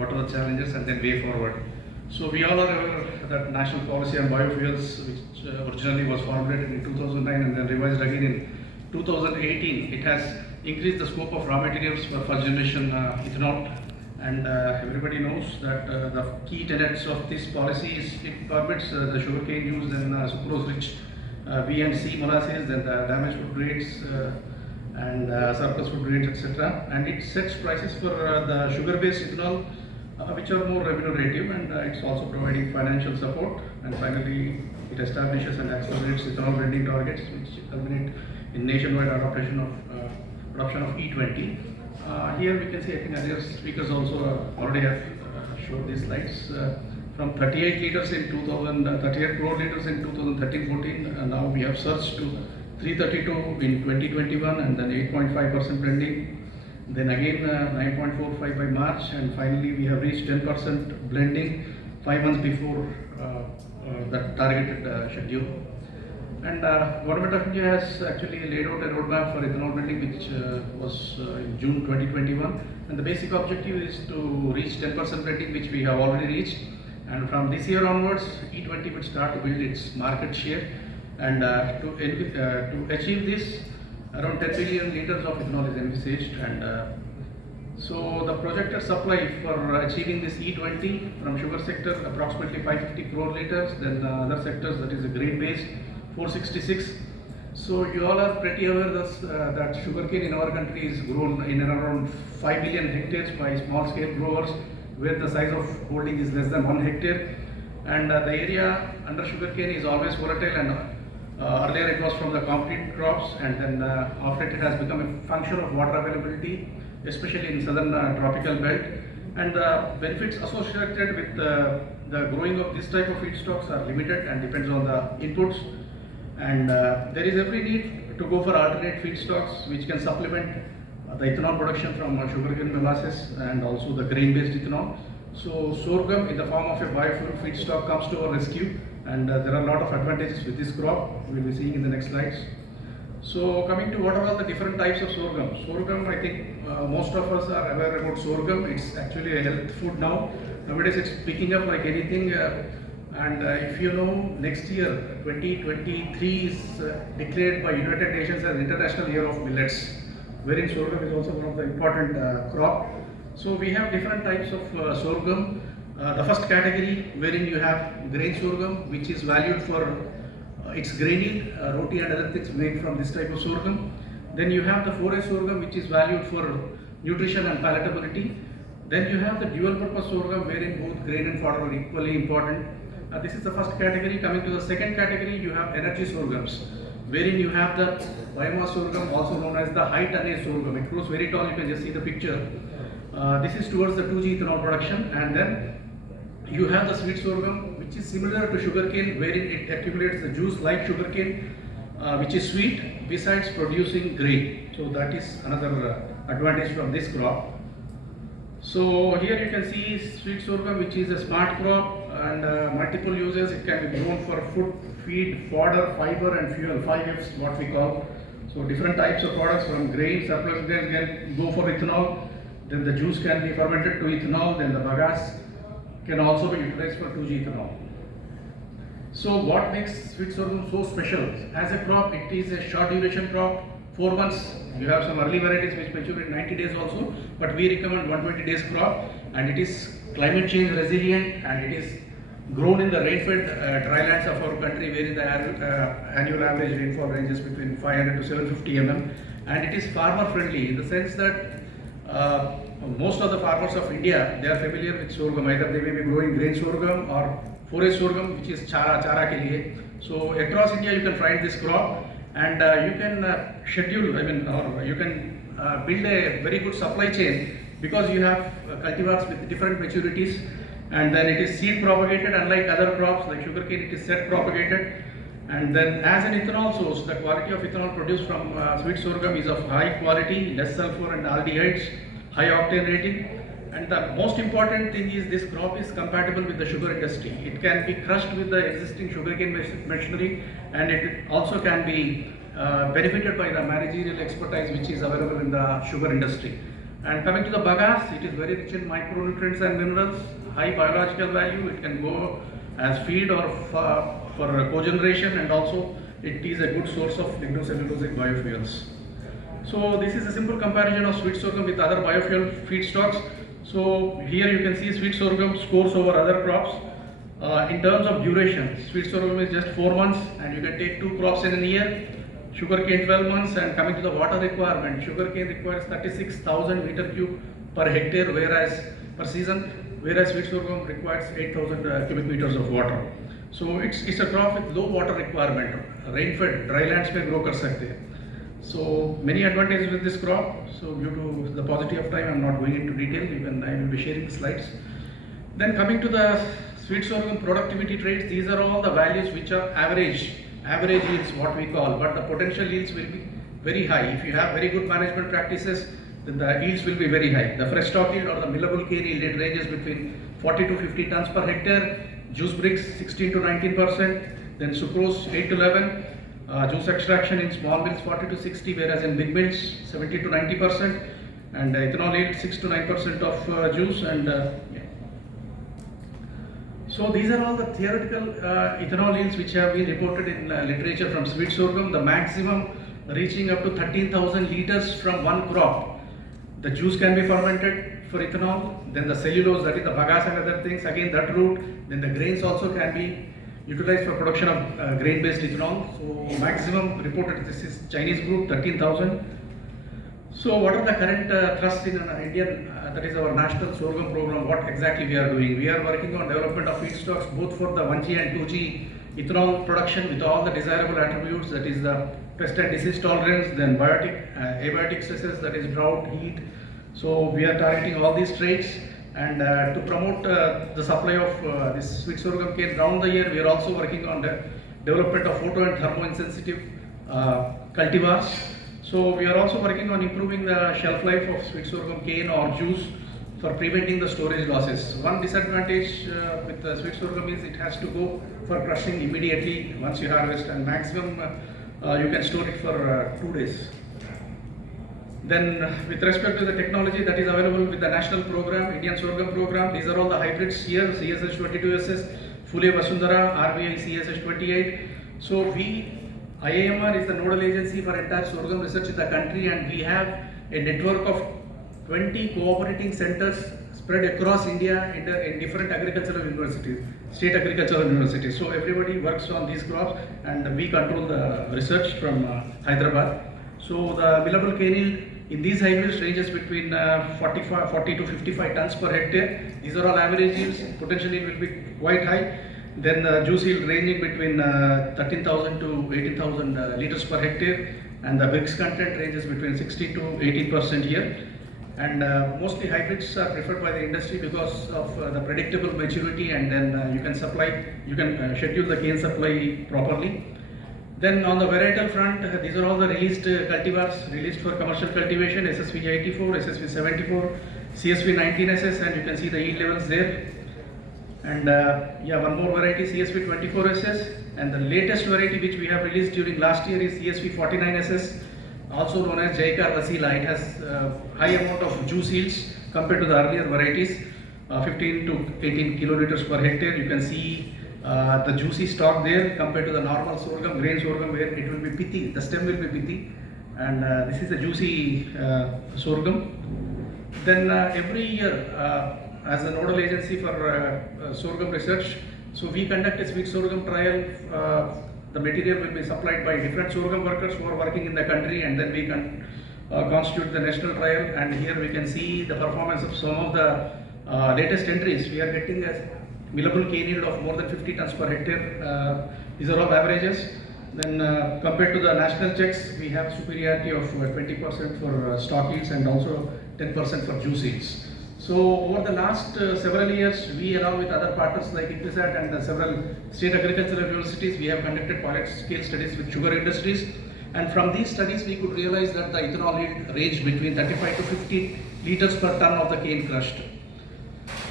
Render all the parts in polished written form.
what are the challenges, and then way forward. So we all are aware that national policy on biofuels, which originally was formulated in 2009 and then revised again in 2018, it has increased the scope of raw materials for first generation ethanol. And everybody knows that the key tenets of this policy is it permits the sugarcane use in sucrose-rich B and C molasses, then the damaged food grades and surplus food grades, etc. And it sets prices for the sugar-based ethanol, which are more remunerative, and it's also providing financial support. And finally, it establishes and accelerates ethanol blending targets, which culminate in nationwide adoption of production of E20. Here we can see, I think earlier speakers also already have showed these slides. From 38 liters in 38 crore liters in 2013-14, now we have surged to 332 in 2021, and then 8.5% blending. Then again 9.45 by March, and finally we have reached 10% blending 5 months before that targeted schedule. And Government of India has actually laid out a roadmap for ethanol blending, which was in June 2021. And the basic objective is to reach 10% blending, which we have already reached. And from this year onwards, E20 will start to build its market share. And to achieve this, around 10 billion liters of ethanol is envisaged. And so the projected supply for achieving this E20 from sugar sector, approximately 550 crore liters. Then other sectors, that is a grain-based, 466. So you all are pretty aware that sugarcane in our country is grown in and around 5 million hectares by small scale growers, where the size of holding is less than 1 hectare. And the area under sugarcane is always volatile, and earlier it was from the commodity crops, and then after it has become a function of water availability, especially in southern tropical belt. And the benefits associated with the growing of this type of feedstocks are limited and depends on the inputs. And there is every need to go for alternate feedstocks which can supplement the ethanol production from sugarcane molasses and also the grain-based ethanol. So sorghum in the form of a biofuel feedstock comes to our rescue, and there are a lot of advantages with this crop. We will be seeing in the next slides. So coming to what are all the different types of sorghum. Sorghum, I think most of us are aware about sorghum. It's actually a health food now. Nowadays it's picking up like anything. And if you know, next year 2023 is declared by United Nations as International Year of Millets, wherein sorghum is also one of the important crop. So we have different types of sorghum. The first category, wherein you have grain sorghum, which is valued for its grainy, roti and other things made from this type of sorghum. Then you have the forage sorghum, which is valued for nutrition and palatability. Then you have the dual purpose sorghum, wherein both grain and fodder are equally important. This is the first category. Coming to the second category, you have energy sorghums, wherein you have the biomass sorghum, also known as the high tonnage sorghum. It grows very tall, you can just see the picture. This is towards the 2G ethanol production. And then you have the sweet sorghum, which is similar to sugarcane, wherein it accumulates the juice like sugarcane, which is sweet, besides producing grain. So that is another advantage from this crop. So here you can see sweet sorghum, which is a smart crop, and multiple uses. It can be grown for food, feed, fodder, fiber and fuel, 5Fs what we call. So different types of products from grain, surplus grain can go for ethanol. Then the juice can be fermented to ethanol. Then the bagasse can also be utilized for 2G ethanol. So what makes sweet sorghum so special? As a crop, it is a short duration crop, 4 months. You have some early varieties which mature in 90 days also, but we recommend 120 days crop, and it is climate change resilient, and it is grown in the rain-fed drylands of our country, wherein the annual average rainfall ranges between 500 to 750 mm, and it is farmer friendly in the sense that most of the farmers of India, they are familiar with sorghum. Either they may be growing grain sorghum or forage sorghum, which is chara ke liye. So across India you can find this crop, and you can schedule, or you can build a very good supply chain, because you have cultivars with different maturities, and then it is seed propagated. Unlike other crops like sugarcane, it is set propagated. And then as an ethanol source, the quality of ethanol produced from sweet sorghum is of high quality, less sulfur and aldehydes, high octane rating. And the most important thing is this crop is compatible with the sugar industry. It can be crushed with the existing sugarcane machinery, and it also can be benefited by the managerial expertise which is available in the sugar industry. And coming to the bagasse, it is very rich in micronutrients and minerals, high biological value. It can go as feed or for cogeneration, and also it is a good source of lignocellulosic biofuels. So this is a simple comparison of sweet sorghum with other biofuel feedstocks. So here you can see sweet sorghum scores over other crops. In terms of duration, sweet sorghum is just 4 months, and you can take 2 crops in a year. Sugarcane 12 months. And coming to the water requirement, sugarcane requires 36,000 meter cube per hectare, whereas per season, whereas sweet sorghum requires 8,000 cubic meters of water. So it's a crop with low water requirement. Rain-fed, dry lands में grow कर सकते हैं. So many advantages with this crop. So due to the paucity of time, I am not going into detail. I will be sharing the slides. Then coming to the sweet sorghum productivity traits, these are all the values which are average yields, what we call, but the potential yields will be very high. If you have very good management practices, then the yields will be very high. The fresh stock yield or the millable cane yield, it ranges between 40 to 50 tons per hectare. Juice bricks 16 to 19%, then sucrose 8 to 11. Juice extraction in small mills 40 to 60, whereas in big mills 70 to 90%, and ethanol yield 6 to 9% of juice. And yeah. So these are all the theoretical ethanol yields which have been reported in literature from sweet sorghum. The maximum reaching up to 13,000 liters from one crop. The juice can be fermented for ethanol. Then the cellulose, that is the bagasse and other things, again that route. Then the grains also can be utilized for production of grain-based ethanol. So maximum reported, this is Chinese group, 13,000. So what are the current thrusts in Indian, that is our national sorghum program, what exactly we are doing? We are working on development of feedstocks both for the 1G and 2G ethanol production with all the desirable attributes, that is the pest and disease tolerance, then abiotic stresses, that is drought, heat. So we are targeting all these traits. And to promote the supply of this sweet sorghum cane around the year, we are also working on the development of photo and thermo-insensitive cultivars. So we are also working on improving the shelf life of sweet sorghum cane or juice for preventing the storage losses. One disadvantage with the sweet sorghum is it has to go for crushing immediately once you harvest, and maximum you can store it for 2 days. Then with respect to the technology that is available with the national program, Indian sorghum program, these are all the hybrids here, CSH 22SS, Fule Vasundhara, RBI CSH 28. So IAMR is the nodal agency for entire sorghum research in the country, and we have a network of 20 cooperating centers spread across India in different agricultural universities, state agricultural universities. So everybody works on these crops, and we control the research from Hyderabad. So the millable cane yield in these hybrids ranges between 40 to 55 tons per hectare. These are all average yields. Potential yield will be quite high. Then the juice yield ranging between 13,000 to 18,000 liters per hectare, and the bricks content ranges between 16 to 18% here. And mostly hybrids are preferred by the industry because of the predictable maturity, and then you can schedule the cane supply properly. Then on the varietal front, these are all the released cultivars released for commercial cultivation: SSV 84, SSV 74, CSV 19SS, and you can see the yield levels there. And one more variety, CSV 24SS, and the latest variety which we have released during last year is CSV 49SS, also known as Jaikar Vasila. It has high amount of juice yields compared to the earlier varieties, 15 to 18 kiloliters per hectare. You can see the juicy stalk there compared to the normal sorghum, grain sorghum, where it will be pithy, the stem will be pithy, and this is a juicy sorghum. Then every year, as a nodal agency for sorghum research, so we conduct a sweet sorghum trial. The material will be supplied by different sorghum workers who are working in the country, and then we can constitute the national trial. And here we can see the performance of some of the latest entries. We are getting a millable cane yield of more than 50 tons per hectare. These are all averages. Then compared to the national checks, we have superiority of 20% for stock yields and also 10% for juice yields. So over the last several years, we along with other partners like ICRISAT and several state agricultural universities, we have conducted pilot scale studies with sugar industries. And from these studies, we could realize that the ethanol yield ranged between 35 to 50 liters per ton of the cane crushed.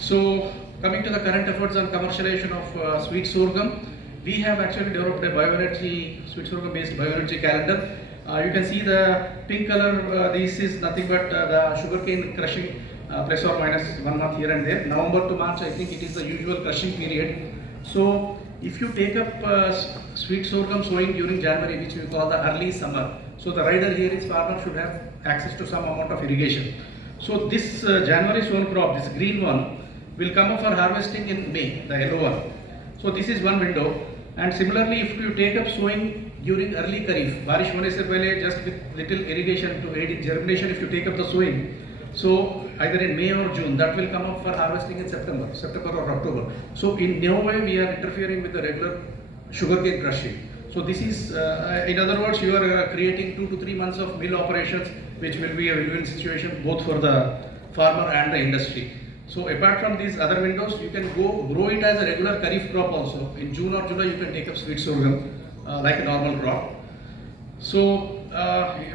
So coming to the current efforts on commercialization of sweet sorghum, we have actually developed a bioenergy, sweet sorghum based bioenergy calendar. You can see the pink color, this is nothing but the sugarcane crushing, plus or minus 1 month here and there. November to March, I think it is the usual crushing period. So if you take up sweet sorghum sowing during January, which we call the early summer, so the rider here is farmer should have access to some amount of irrigation. So this January sown crop, this green one, will come up for harvesting in May, the yellow one. So this is one window. And similarly, if you take up sowing during early Kharif, बारिश होने से पहले just with little irrigation to aid in germination, if you take up the sowing, so either in May or June, that will come up for harvesting in September or October. So in no way we are interfering with the regular sugarcane crushing. So this is, in other words, you are creating 2 to 3 months of mill operations, which will be a win-win situation both for the farmer and the industry. So apart from these other windows, you can grow it as a regular Kharif crop also. In June or July, you can take up sweet sorghum like a normal crop. So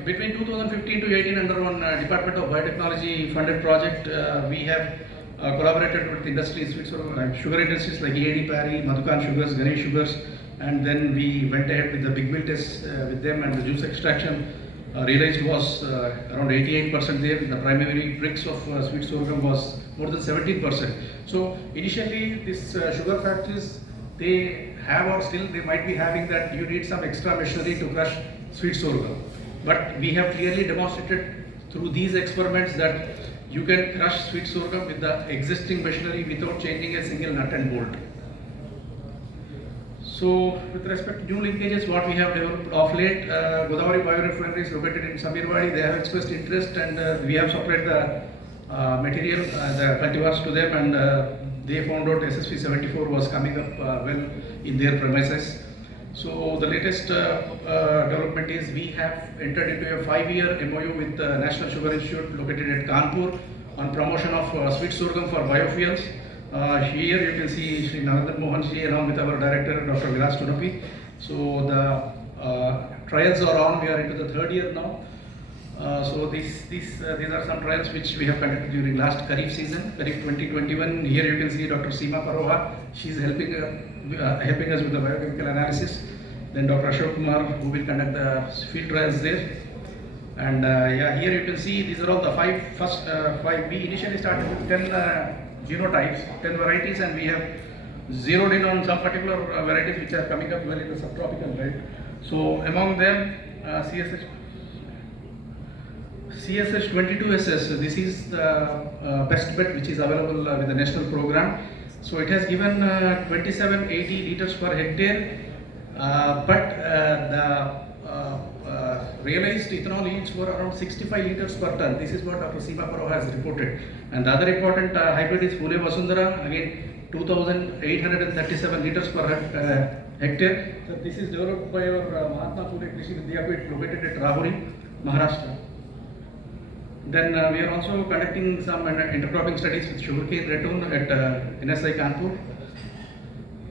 between 2015 to 18, under one Department of Biotechnology funded project, we have collaborated with industries, sweet sorghum, sugar industries like EAD Parry, Madhukan Sugars, Ganesh Sugars, and then we went ahead with the big mill test with them, and the juice extraction realized was around 88% there. The primary bricks of sweet sorghum was more than 17%. So initially, this sugar factories, they have, or still they might be having, that you need some extra machinery to crush sweet sorghum. But we have clearly demonstrated through these experiments that you can crush sweet sorghum with the existing machinery without changing a single nut and bolt. So with respect to new linkages, what we have developed of late, Godavari Biorefinery is located in Samirwadi. They have expressed interest, and we have supplied the material, the cultivars to them, and they found out SSP 74 was coming up well in their premises. So the latest development is we have entered into a 5-year MOU with the National Sugar Institute located at Kanpur on promotion of sweet sorghum for biofuels. Here you can see Sri Narendra Mohan Ji along with our director Dr. Vilas Tunapi. So the trials are on. We are into the 3rd year now. So these are some trials which we have conducted during last Kharif season, Kharif 2021. Here you can see Dr. Seema Paroha. She is helping us with the biochemical analysis. Then Dr. Ashok Kumar, who will conduct the field trials there. And yeah, here you can see these are all the first five. We initially started with 10 genotypes, 10 varieties, and we have zeroed in on some particular varieties which are coming up well in the subtropical belt. So among them, CSH 22SS, this is the best bet which is available with the national program. So it has given 2780 liters per hectare, but the realized ethanol yields were around 65 liters per ton. This is what Dr. Seema Paroha has reported. And the other important hybrid is Pune Vasundhara, again 2837 liters per hectare. So this is developed by our Mahatma Phule Krishi Vidyapit located at Rahuri, Maharashtra. Then we are also conducting some intercropping studies with sugarcane ratoon at NSI Kanpur.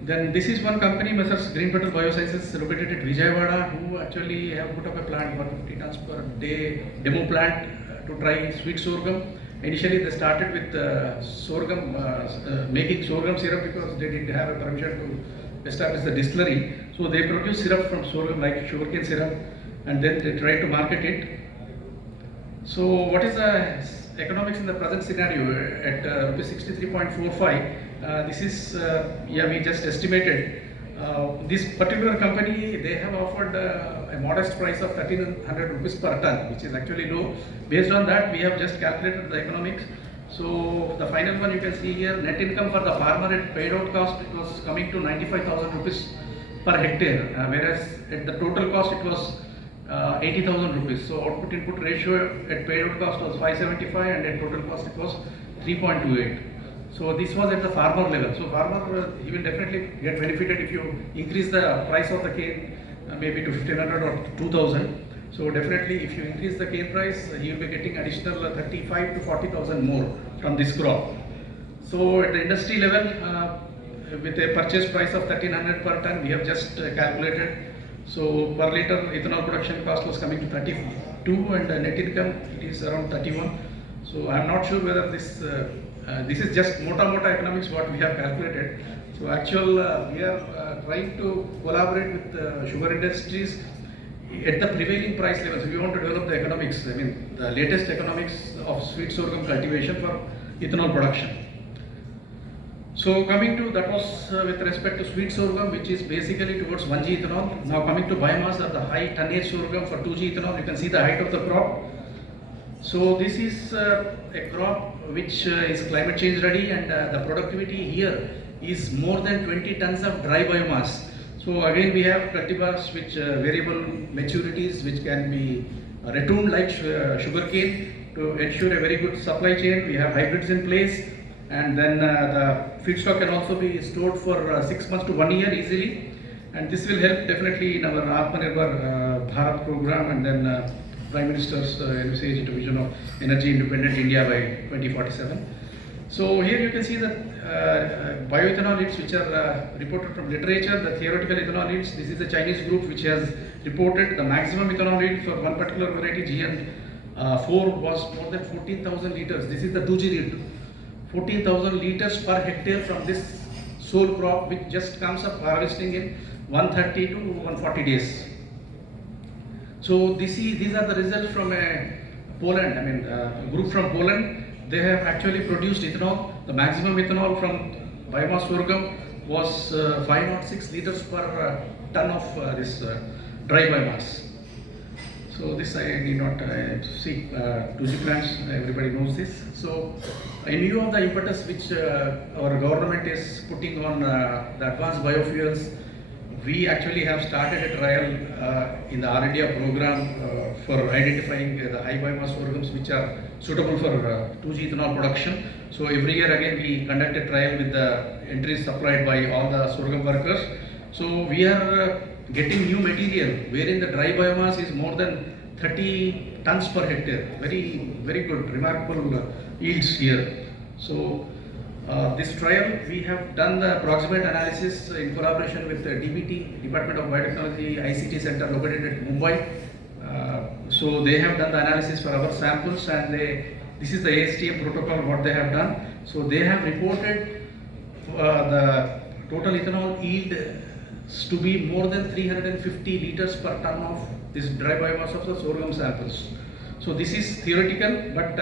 Then this is one company, Messrs. Green Petal Biosciences, located at Vijayawada, who actually have put up a plant for 50 tons per day demo plant to try sweet sorghum. Initially, they started with sorghum, making sorghum syrup because they didn't have a permission to establish the distillery. So they produce syrup from sorghum like sugarcane syrup, and then they try to market it. So what is the economics in the present scenario at rupees 63.45? This is, yeah, we just estimated. This particular company, they have offered a modest price of 1300 rupees per ton, which is actually low. Based on that, we have just calculated the economics. So the final one you can see here, net income for the farmer at paid out cost, it was coming to 95,000 rupees per hectare, whereas at the total cost it was 80,000 rupees. So output input ratio at paid out cost was 575, and at total cost it was 3.28. So this was at the farmer level. So farmer, he will definitely get benefited if you increase the price of the cane maybe to 1500 or 2000. So definitely if you increase the cane price, he will be getting additional 35 to 40,000 more from this crop. So at the industry level, with a purchase price of 1300 per ton, we have just calculated. So per liter ethanol production cost was coming to 32, and net income it is around 31. So I am not sure whether this is just mota economics what we have calculated. So actual we are trying to collaborate with sugar industries at the prevailing price levels. We want to develop the economics, I mean the latest economics of sweet sorghum cultivation for ethanol production. So coming to, that was with respect to sweet sorghum, which is basically towards 1G ethanol. Now coming to biomass or the high tonnage sorghum for 2G ethanol, you can see the height of the crop. So this is a crop which is climate change ready, and the productivity here is more than 20 tons of dry biomass. So again we have cultivars which variable maturities which can be retuned like sugarcane to ensure a very good supply chain. We have hybrids in place, and then the feedstock can also be stored for 6 months to 1 year easily, and this will help definitely in our Atmanirbhar Bharat program, and then Prime Minister's envisaged vision of energy independent India by 2047. So here you can see that bioethanol yields which are reported from literature, the theoretical ethanol yields. This is a Chinese group which has reported the maximum ethanol yield for one particular variety GN4 was more than 14,000 liters. This is the 2G yield. 14,000 liters per hectare from this sole crop, which just comes up harvesting in 130 to 140 days. So these are the results from Poland. I mean, a group from Poland. They have actually produced ethanol. The maximum ethanol from biomass sorghum was 506 liters per ton of this dry biomass. So this I need not see 2G plants, everybody knows this. So in view of the impetus which our government is putting on the advanced biofuels, we actually have started a trial in the R&D program for identifying the high biomass sorghums which are suitable for 2G ethanol production. So every year again we conduct a trial with the entries supplied by all the sorghum workers. So we are getting new material wherein the dry biomass is more than 30 tons per hectare. Very good, remarkable yields here. So this trial, we have done the approximate analysis in collaboration with the DBT, Department of Biotechnology ICT Center located at Mumbai. So they have done the analysis for our samples, and this is the ASTM protocol what they have done. So they have reported the total ethanol yield to be more than 350 liters per ton of this dry biomass of the sorghum samples. So this is theoretical, but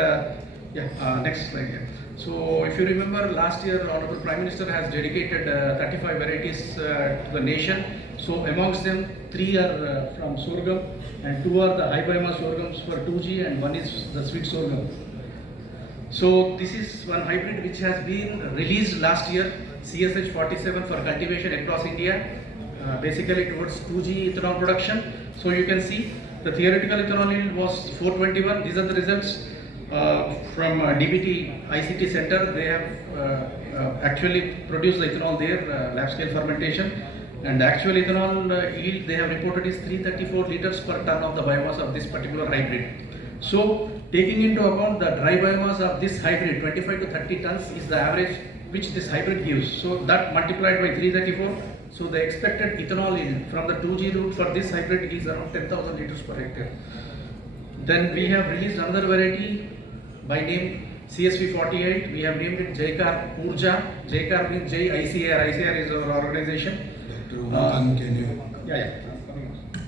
next slide here. So if you remember last year, Honorable Prime Minister has dedicated 35 varieties to the nation. So amongst them, 3 are from sorghum, and 2 are the high biomass sorghums for 2G, and 1 is the sweet sorghum. So this is one hybrid which has been released last year, CSH 47 for cultivation across India, basically towards 2G ethanol production. So you can see the theoretical ethanol yield was 421. These are the results from DBT ICT Center. They have actually produced the ethanol there, lab scale fermentation, and the actual ethanol yield they have reported is 334 liters per ton of the biomass of this particular hybrid. So taking into account the dry biomass of this hybrid, 25 to 30 tons is the average which this hybrid gives. So that multiplied by 334, so the expected ethanol yield from the 2G route for this hybrid is around 10,000 liters per hectare. Then we have released another variety by name CSV 48. We have named it Jaikar Urja. Jaikar means Jai ICAR. ICAR is our organization. Dr. Umakanth, can you?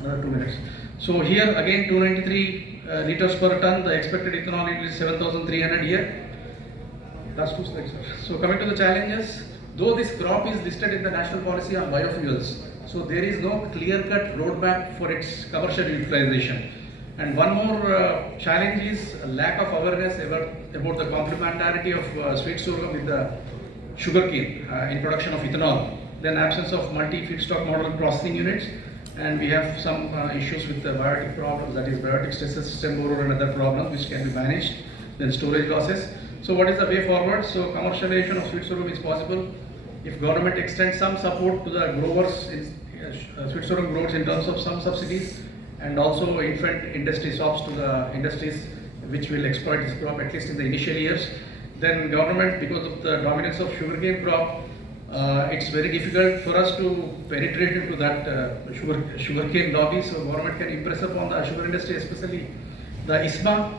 Another 2 minutes. So here again 293 liters per ton. The expected ethanol yield is 7,300 here. Last 2 slides, sir. So coming to the challenges, though this crop is listed in the National Policy on Biofuels, so there is no clear-cut roadmap for its commercial utilization. And one more challenge is a lack of awareness about the complementarity of sweet sorghum with the sugarcane in production of ethanol. Then absence of multi-feedstock model processing units, and we have some issues with the biotic problems, that is biotic stress system borer and other problems which can be managed. Then storage losses. So what is the way forward? So commercialization of sweet sorghum is possible if government extends some support to the growers, sweet sorghum growers in terms of some subsidies, and also infant industry shops to the industries which will exploit this crop at least in the initial years. Then government, because of the dominance of sugarcane crop, it's very difficult for us to penetrate into that sugarcane lobby. So government can impress upon the sugar industry, especially the ISMA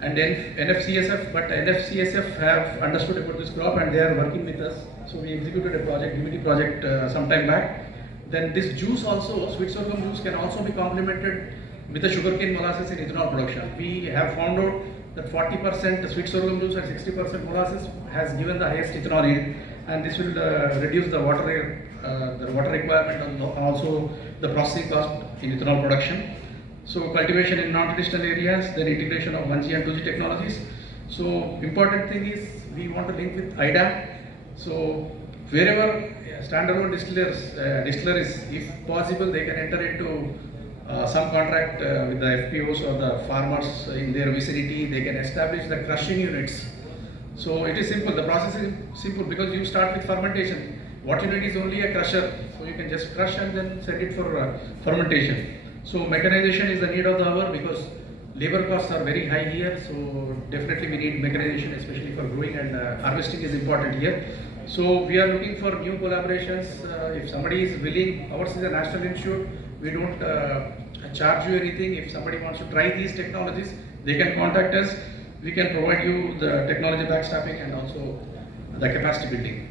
and NFCSF, but NFCSF have understood about this crop and they are working with us. So we executed a project, DBT project some time back. Then this juice also, sweet sorghum juice can also be complemented with the sugarcane molasses in ethanol production. We have found out that 40% sweet sorghum juice and 60% molasses has given the highest ethanol yield, and this will reduce the water requirement and also the processing cost in ethanol production. So cultivation in non-traditional areas, then integration of 1G and 2G technologies. So important thing is we want to link with IDA. So wherever standalone distilleries, if possible, they can enter into some contract with the FPOs or the farmers in their vicinity. They can establish the crushing units. So it is simple. The process is simple because you start with fermentation. What you need is only a crusher. So you can just crush and then send it for fermentation. So mechanization is the need of the hour because labor costs are very high here. So definitely we need mechanization, especially for growing, and harvesting is important here. So we are looking for new collaborations. If somebody is willing, ours is a national institute. We don't charge you anything. If somebody wants to try these technologies, they can contact us. We can provide you the technology backstaffing and also the capacity building.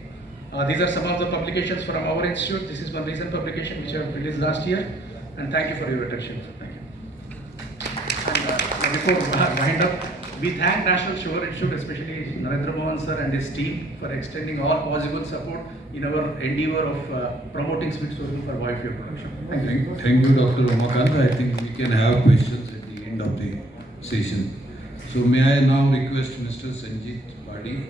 These are some of the publications from our institute. This is one recent publication which I have released last year. And thank you for your attention. Thank you. And before we wind up, we thank National Sugar Institute, especially Narendra Mohan sir and his team, for extending all possible support in our endeavor of promoting sweet sorghum for biofuel production. Thank you. Thank you, Dr. Umakanth. I think we can have questions at the end of the session. So may I now request Mr. Sanjeet Padi